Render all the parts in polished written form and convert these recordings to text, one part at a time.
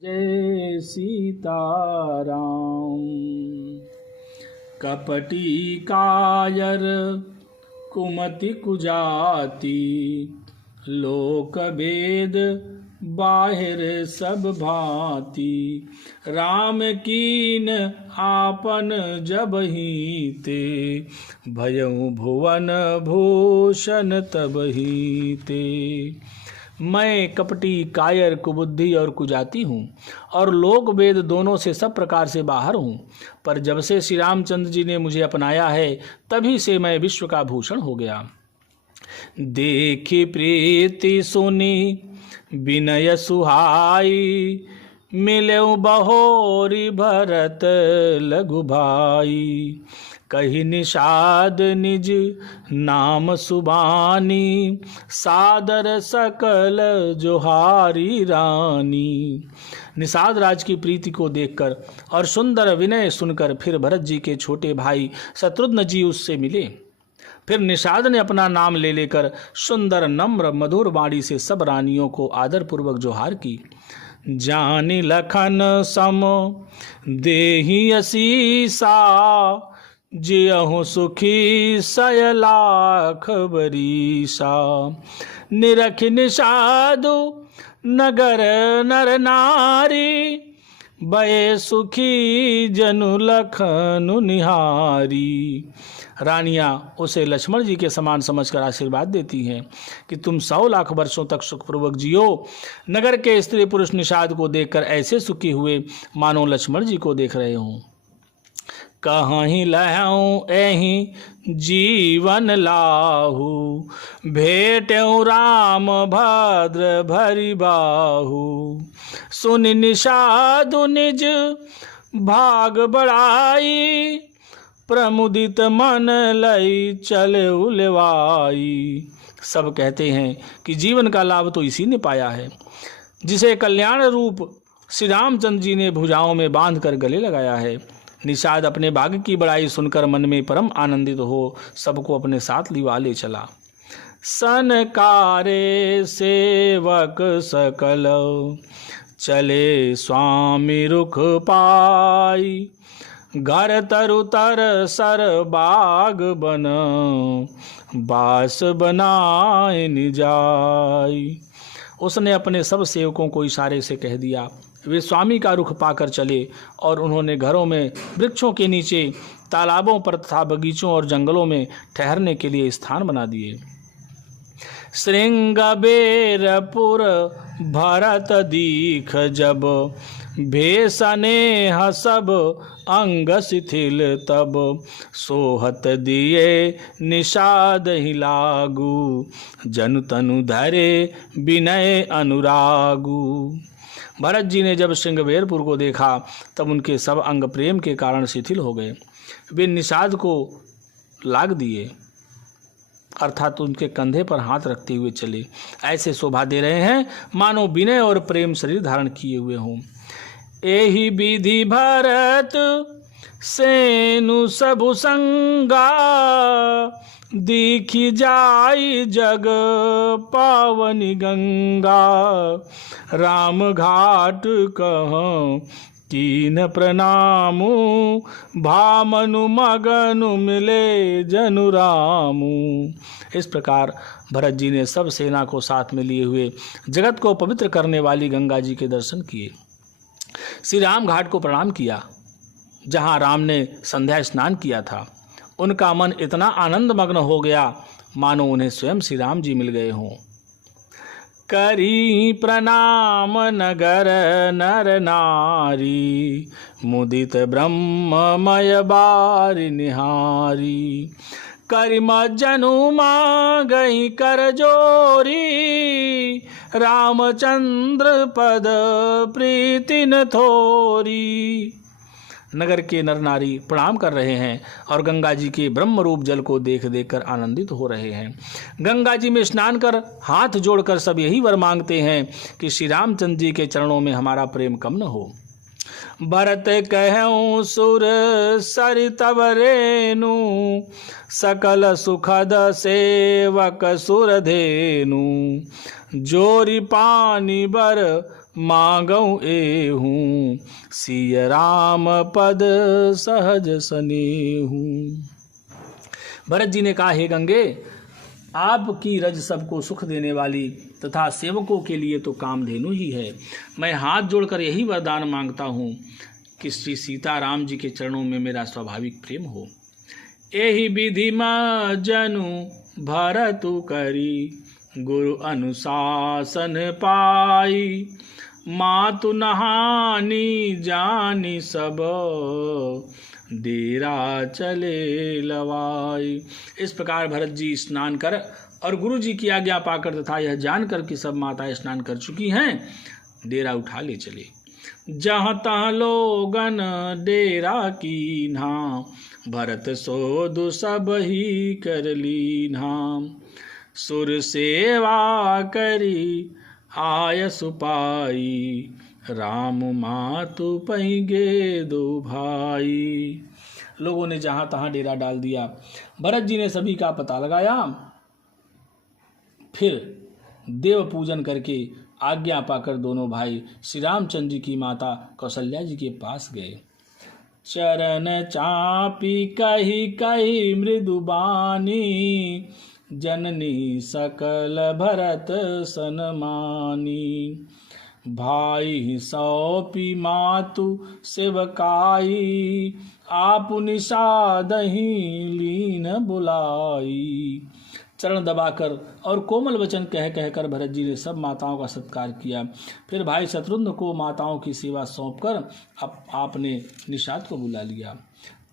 जय सीताराम। कपटी कायर कुमति कुजाति, लोक भेद बाहिर सब भांति। राम कीन आपन जबहि ते, भयउ भुवन भूषण तबहि ते। मैं कपटी कायर कुबुद्धि और कुजाति हूँ और लोक वेद दोनों से सब प्रकार से बाहर हूँ, पर जब से श्री रामचंद्र जी ने मुझे अपनाया है तभी से मैं विश्व का भूषण हो गया। देखी प्रीति सुनी विनय सुहाई, मिलऊ बहोरी भरत लघु भाई। कही निषाद निज नाम सुबानी, सादर सकल जोहारी रानी। निषाद राज की प्रीति को देखकर और सुंदर विनय सुनकर फिर भरत जी के छोटे भाई शत्रुघ्न जी उससे मिले। फिर निषाद ने अपना नाम ले लेकर सुंदर नम्र मधुर वाणी से सब रानियों को आदरपूर्वक जोहार की। जानी लखन सम देहि असीसा, जियहु सुखी सयलाख बरीसा। निरख निषादु नगर नर नारी, बये सुखी जनु लखनु निहारी। रानियां उसे लक्ष्मण जी के समान समझकर आशीर्वाद देती हैं कि तुम 100 लाख वर्षों तक सुखपूर्वक जियो। नगर के स्त्री पुरुष निषाद को देखकर ऐसे सुखी हुए मानो लक्ष्मण जी को देख रहे हों। कहीं लहऊँ एहि जीवन लाहू, भेटऊँ राम भद्र भरी बाहू। सुन निषादु निज भाग बढ़ाई, प्रमुदित मन लई चले उलवाई। सब कहते हैं कि जीवन का लाभ तो इसी ने पाया है जिसे कल्याण रूप श्री रामचंद्र जी ने भुजाओं में बांध कर गले लगाया है। निषाद अपने भाग्य की बड़ाई सुनकर मन में परम आनंदित हो सबको अपने साथ लिवा ले चला। सनकारे सेवक सकल, चले स्वामी रुख पाई। घर तरु तर सर बाग बन, बास बनाए निजाई। उसने अपने सब सेवकों को इशारे से कह दिया। वे स्वामी का रुख पाकर चले और उन्होंने घरों में, वृक्षों के नीचे, तालाबों पर तथा बगीचों और जंगलों में ठहरने के लिए स्थान बना दिए। श्रृंगबेरपुर भरत दीख जब, भेषने सब अंग शिथिल तब। सोहत दिए निषाद ही लागू, जनु तनु धरे विनय अनुरागू। भरत जी ने जब श्रृंगबेरपुर को देखा तब उनके सब अंग प्रेम के कारण शिथिल हो गए। वे निषाद को लाग दिए, अर्थात उनके कंधे पर हाथ रखते हुए चले। ऐसे शोभा दे रहे हैं मानो विनय और प्रेम शरीर धारण किए हुए हों। एहि विधि भरत सेनु सबु संगा, दीखी जाई जग पावनी गंगा। राम घाट कहाँ कीन प्रणामु, भामनु मगनु मिले जनु रामू। इस प्रकार भरत जी ने सब सेना को साथ में लिए हुए जगत को पवित्र करने वाली गंगा जी के दर्शन किए। श्री राम घाट को प्रणाम किया जहाँ राम ने संध्या स्नान किया था। उनका मन इतना आनंद मग्न हो गया मानो उन्हें स्वयं श्री राम जी मिल गए हों। करी प्रणाम नगर नर नारी, मुदित ब्रह्ममय बारि निहारी। करिम जनु मांगहि कर जोरी, रामचंद्र पद प्रीति न थोरी। नगर के नर नारी प्रणाम कर रहे हैं और गंगा जी के ब्रह्म रूप जल को देख देख कर आनंदित हो रहे हैं। गंगा जी में स्नान कर हाथ जोड़कर सब यही वर मांगते हैं कि श्री रामचंद्र जी के चरणों में हमारा प्रेम कम न हो। भरत कहऊँ सुर सरितव रेणु, सकल सुखद सेवक सुरधेनु। जोरी पानी बर मांगऊ एहूँ, सिय राम पद सहज सनेहू। भरत जी ने कहा, हे गंगे, आपकी रज सबको सुख देने वाली तथा सेवकों के लिए तो कामधेनु ही है। मैं हाथ जोड़कर यही वरदान मांगता हूँ कि श्री सीताराम जी के चरणों में मेरा स्वाभाविक प्रेम हो। एहि विधि म जनु भरतु करी, गुरु अनुशासन पाई, मातु नहानी जानी सब, डेरा चले लवाई। इस प्रकार भरत जी स्नान कर और गुरु जी की आज्ञा पाकर तथा यह जानकर कि सब माताएं स्नान कर चुकी हैं, डेरा उठा ले चले। जहाँ तहाँ लोगन डेरा कीन्हा, भरत सोधु सब ही कर लीन्हा। सुर सेवा करी आय सुपाई, राम मातु पहीगे दो भाई। लोगों ने जहां तहां डेरा डाल दिया। भरत जी ने सभी का पता लगाया, फिर देव पूजन करके आज्ञा पाकर दोनों भाई श्री रामचंद्र जी की माता कौशल्या जी के पास गए। चरण चापी कही कही मृदुबानी, जननी सकल भरत सनमानी। भाई सौपी मातु सेवकाई, आप निषादही लीन बुलाई। चरण दबाकर और कोमल वचन कह कहकर भरत जी ने सब माताओं का सत्कार किया। फिर भाई शत्रुघ्न को माताओं की सेवा सौंपकर आपने निषाद को बुला लिया।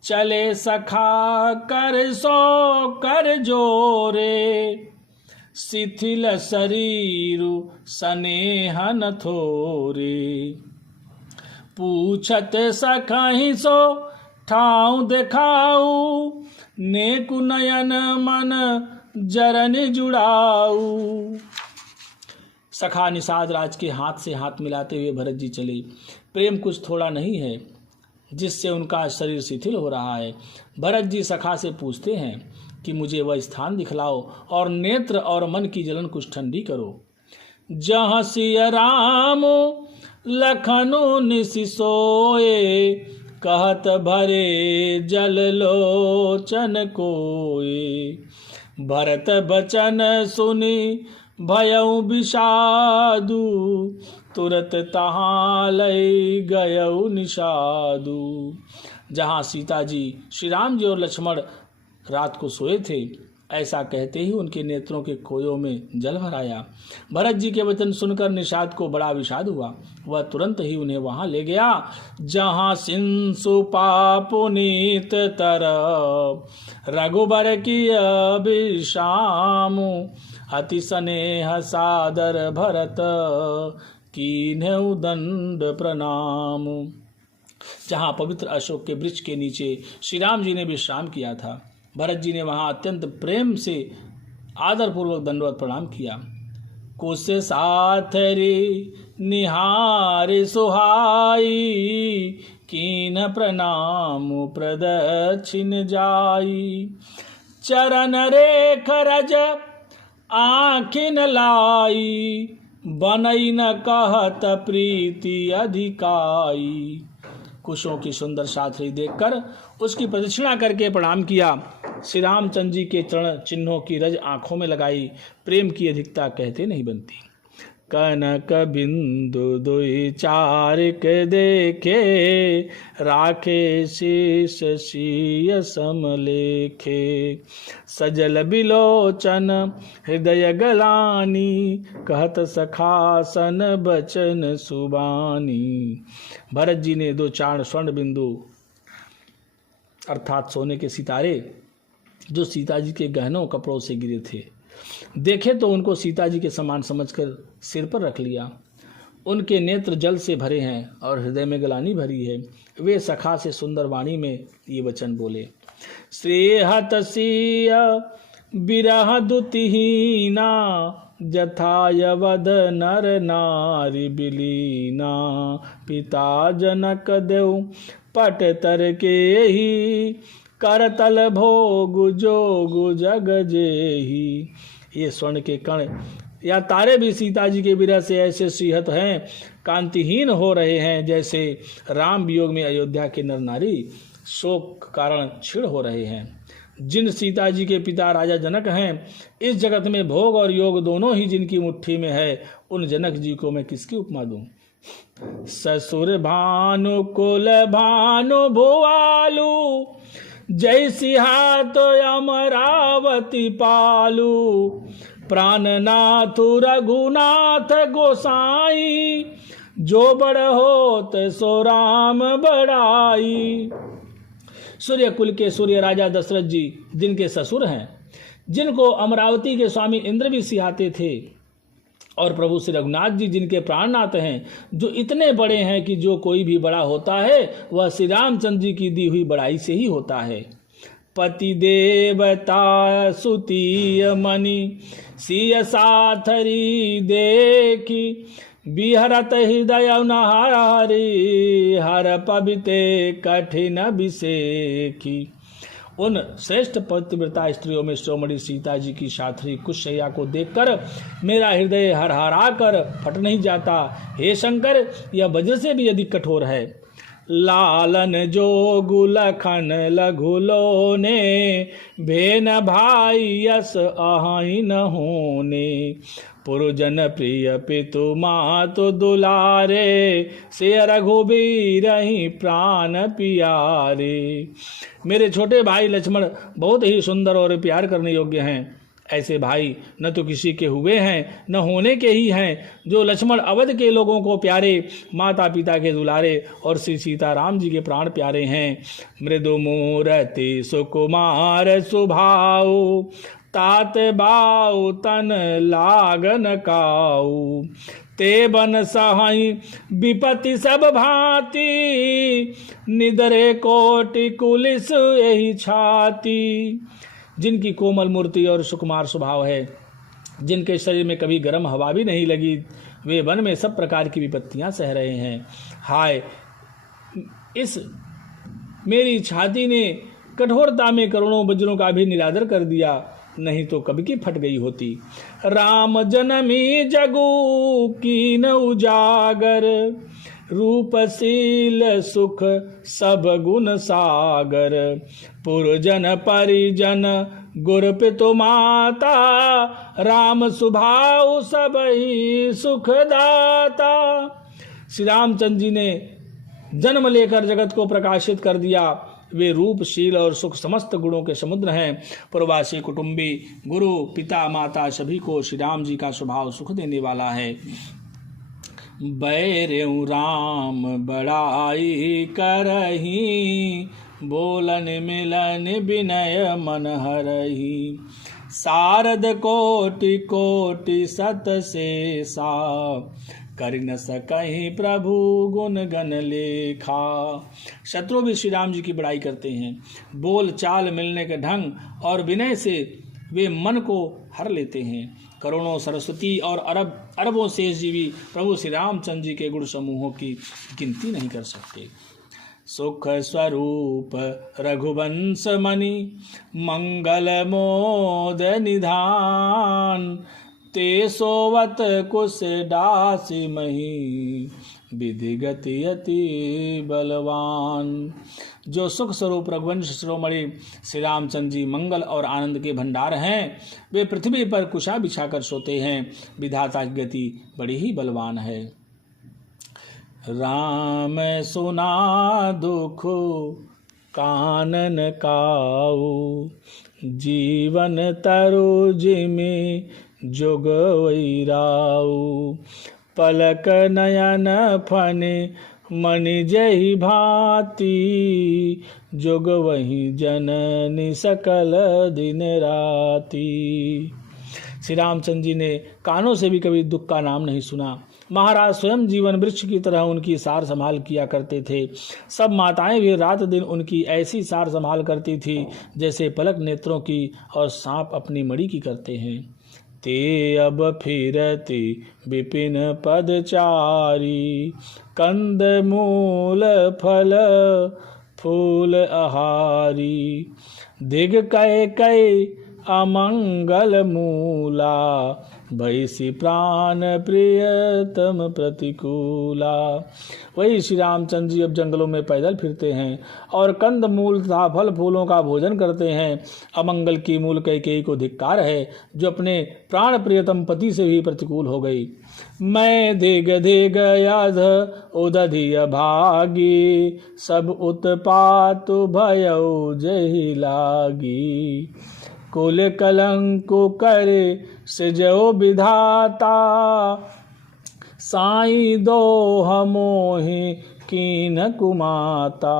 चले सखा कर सो कर जोरे, शिथिल शरीरु सनेहन थोरे। पूछत सखहि सो ठाऊ देखाऊ, नेकु नयन मन जरन जुड़ाऊ। सखा निषाद राज के हाथ से हाथ मिलाते हुए भरत जी चले। प्रेम कुछ थोड़ा नहीं है जिससे उनका शरीर शिथिल हो रहा है। भरत जी सखा से पूछते हैं कि मुझे वह स्थान दिखलाओ और नेत्र और मन की जलन कुछ ठंडी करो। जहाँ सिय राम लखनु निसि सोए, कहत भरे जल लोचन कोए। भरत बचन सुनि भयउ विषादु, तुरत तहाँ लय गयउ निषादु। जहाँ सीता जी, श्री राम जी और लक्ष्मण रात को सोए थे, ऐसा कहते ही उनके नेत्रों के खोयों में जल भर आया। भरत जी के वचन सुनकर निषाद को बड़ा विषाद हुआ। वह तुरंत ही उन्हें वहां ले गया जहां सिंसु पापुनीत तर, रघुबर की अभिशामु। अति स्नेह सादर भरत कीन्हु दंड प्रणाम। जहाँ पवित्र अशोक के वृक्ष के नीचे श्री राम जी ने विश्राम किया था, भरत जी ने वहाँ अत्यंत प्रेम से आदरपूर्वक दंडवत प्रणाम किया। कुश साथरी निहार सुहाई, कीन प्रणाम प्रदक्षिण जाई। चरण रेख रज आँखिन लाई, बनई न कहत प्रीति अधिकाई। कुशों की सुंदर साथरी देखकर उसकी प्रदक्षिणा करके प्रणाम किया। श्री रामचंद्र जी के चरण चिन्हों की रज आंखों में लगाई। प्रेम की अधिकता कहते नहीं बनती। कनक बिंदु दुई चारिक देखे, राखे शीश सीय समलेखे। सजल बिलोचन हृदय गलानी, कहत सखासन बचन सुबानी। भरत जी ने 2 चार स्वर्ण बिंदु अर्थात सोने के सितारे जो सीता जी के गहनों कपड़ों से गिरे थे देखे तो उनको सीता जी के समान समझकर सिर पर रख लिया। उनके नेत्र जल से भरे हैं और हृदय में गलानी भरी है। वे सखा से सुंदर वाणी में ये वचन बोले। श्रेहत सिय बिरह दुतिहीना, जथाय वध नर नारी बिलीना। पिता जनक देव पट तर के ही, करतल भोग जोग जग जेही। ये स्वर्ण के कण या तारे भी सीता जी के विरह से ऐसे श्रीहत हैं, कांतिहीन हो रहे हैं, जैसे राम वियोग में अयोध्या के नर नारी शोक कारण क्षीण हो रहे हैं। जिन सीता जी के पिता राजा जनक हैं, इस जगत में भोग और योग दोनों ही जिनकी मुट्ठी में है, उन जनक जी को मैं किसकी उपमा दूं। ससुर भानु कुल भानु भुआलू, जैसी हाथ अमरावती पालू। प्राणनाथ रघुनाथ गोसाई, जो बड़ होत सो राम बड़ाई। सूर्य कुल के सूर्य राजा दशरथ जी जिनके ससुर हैं, जिनको अमरावती के स्वामी इंद्र भी सिहाते थे, और प्रभु श्री रघुनाथ जी जिनके प्राणनाथ हैं, जो इतने बड़े हैं कि जो कोई भी बड़ा होता है वह श्री रामचंद्र जी की दी हुई बड़ाई से ही होता है। पति देवता सुतीय मणि, सिय साथरी देखी। बिहरत हृदय नहारी, हर पविते कठिन विषेखी। उन श्रेष्ठ पतिव्रता स्त्रियों में शिरोमणि सीता जी की साथरी कुशैया को देखकर मेरा हृदय हरहरा कर फट नहीं जाता। हे शंकर, यह वज्र से भी अधिक कठोर है। लालन जोगु लखन लघुलो ने, भेन भाई यस अहि न होने। पुरजन प्रिय पितु मातु दुलारे, से रघुबीर ही प्राण पियारे। मेरे छोटे भाई लक्ष्मण बहुत ही सुंदर और प्यार करने योग्य हैं। ऐसे भाई न तो किसी के हुए हैं न होने के ही हैं, जो लक्ष्मण अवध के लोगों को प्यारे, माता पिता के दुलारे और श्री सीताराम जी के प्राण प्यारे हैं। मृदु मूरति सुकुमार सुभाऊ, तात बाऊ तन लागन काऊ। ते बन सहाई विपति सब भांति, निदरे कोटि कुलिस यही छाती। जिनकी कोमल मूर्ति और सुकुमार स्वभाव है, जिनके शरीर में कभी गर्म हवा भी नहीं लगी, वे वन में सब प्रकार की विपत्तियां सह रहे हैं। हाय, इस मेरी छाती ने कठोरता में करोड़ों वज्रों का भी निरादर कर दिया, नहीं तो कभी की फट गई होती। राम जनमी जगू कीन उजागर, रूपशील सुख सब गुण सागर। पुरजन परिजन गुर पितु माता, राम सुभाव सब ही सुखदाता। श्री रामचंद्र जी ने जन्म लेकर जगत को प्रकाशित कर दिया। वे रूपशील और सुख समस्त गुणों के समुद्र हैं। पूर्वासी कुटुंबी गुरु पिता माता सभी को श्री राम जी का स्वभाव सुख देने वाला है। बैरेऊ राम बड़ाई करही, बोलन मिलन विनय मन हरही। शारद कोटि कोटि सत शेषा, कर न सकहि प्रभु गुण गण लेखा। शत्रु भी श्री राम जी की बड़ाई करते हैं। बोल चाल मिलने के ढंग और विनय से वे मन को हर लेते हैं। करोड़ों सरस्वती और अरबों शेष जीवी प्रभु श्री रामचंद्र जी के गुण समूहों की गिनती नहीं कर सकते। सुख स्वरूप रघुवंश मणि, मंगल मोद निधान। ते सोवत कुश दासी मही, विधि गति अति बलवान। जो सुख स्वरूप रघुवंश शिरोमणि श्री रामचंद्र जी मंगल और आनंद के भंडार हैं, वे पृथ्वी पर कुशा बिछाकर सोते हैं। विधाता की गति बड़ी ही बलवान है। राम सुना दुख कानन काऊ, जीवन तरु जिमि जोग वैराऊ। पलक नयन फने मणि जहि भांति, जोग वही जननी सकल दिन राती। श्री रामचंद्र जी ने कानों से भी कभी दुख का नाम नहीं सुना। महाराज स्वयं जीवन वृक्ष की तरह उनकी सार संभाल किया करते थे। सब माताएं भी रात दिन उनकी ऐसी सार संभाल करती थी जैसे पलक नेत्रों की और सांप अपनी मणि की करते हैं। ते अब फिरती विपिन पदचारी, कंद मूल फल फूल आहारी। दिग कै कै अमंगल मूला, भैसी प्राण प्रियतम प्रतिकूला। वही श्री रामचंद्र जी अब जंगलों में पैदल फिरते हैं और कंद मूल तथा फल फूलों का भोजन करते हैं। अमंगल की मूल कैकेयी को धिक्कार है, जो अपने प्राण प्रियतम पति से भी प्रतिकूल हो गई। मैं धिग धिग यध उदधिय भागी, सब उत्पात भयउ जहि लागी। कुल कलंकु करे सिजो विधाता, साई दो हमोहि कीन कुमाता।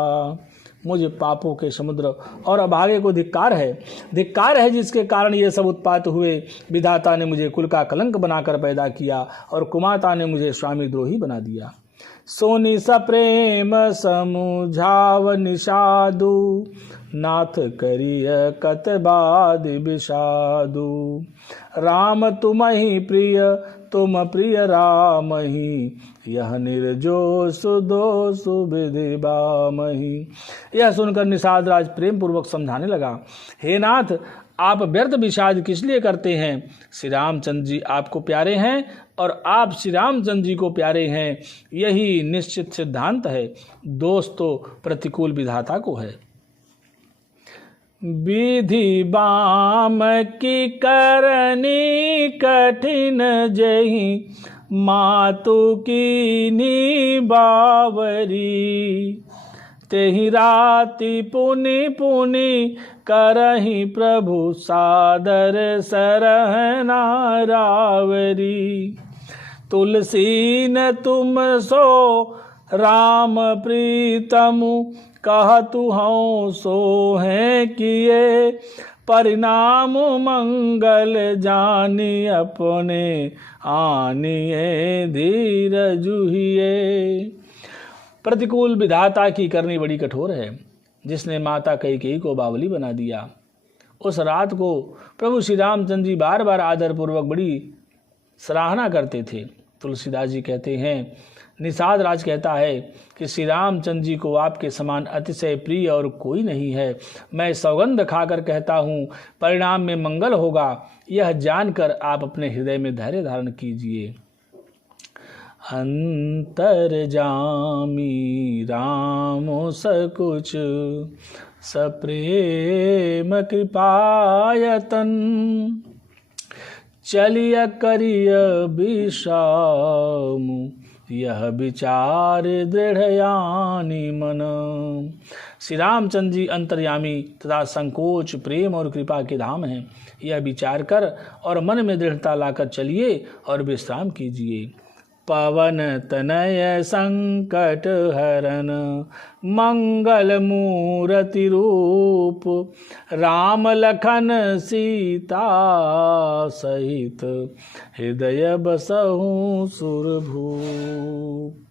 मुझे पापों के समुद्र और अभागे को धिक्कार है जिसके कारण ये सब उत्पात हुए। विधाता ने मुझे कुल का कलंक बनाकर पैदा किया और कुमाता ने मुझे स्वामी द्रोही बना दिया। सोनी सप्रेम समुझाव निषादु, नाथ करिय कतबाद विषादु। राम तुम्हि प्रिय तुम प्रिय रामहि, यह निर्जो सुदोष विधि बामहि। यह सुनकर निषाद राज प्रेम पूर्वक समझाने लगा, हे नाथ, आप व्यर्थ विषाद किस लिए करते हैं? श्री रामचंद्र जी आपको प्यारे हैं और आप श्री रामचंद्र जी को प्यारे हैं, यही निश्चित सिद्धांत है। दोष तो प्रतिकूल विधाता को है। विधि बाम की करनी कठिन जही, मातु की निबावरी। तेहि राति पुनि पुनि करहि प्रभु, सादर सरहना रावरी। तुलसी न तुम सो राम प्रीतमु, कहतु हूँ सो हैं किए। परिणाम मंगल जानी अपने, आनिए धीरज जुहिए। प्रतिकूल विधाता की करनी बड़ी कठोर है, जिसने माता कैकेयी को बावली बना दिया। उस रात को प्रभु श्री रामचंद्र जी बार बार आदरपूर्वक बड़ी सराहना करते थे। तुलसीदास जी कहते हैं, निषाद राज कहता है कि श्री रामचंद्र जी को आपके समान अतिशय प्रिय और कोई नहीं है। मैं सौगंध खाकर कहता हूँ, परिणाम में मंगल होगा, यह जानकर आप अपने हृदय में धैर्य धारण कीजिए। अंतर्जामी रामो सकुच, सप्रेम कृपायतन। चलिय करिय विश्राम, यह विचार दृढ़यानी मन। श्री रामचंद्र जी अंतर्यामी तथा संकोच, प्रेम और कृपा के धाम हैं। यह विचार कर और मन में दृढ़ता लाकर चलिए और विश्राम कीजिए। पवन तनय संकट हरन, मंगल मूर्ति रूप। राम लखन सीता सहित, हृदय बसहु सुरभूप।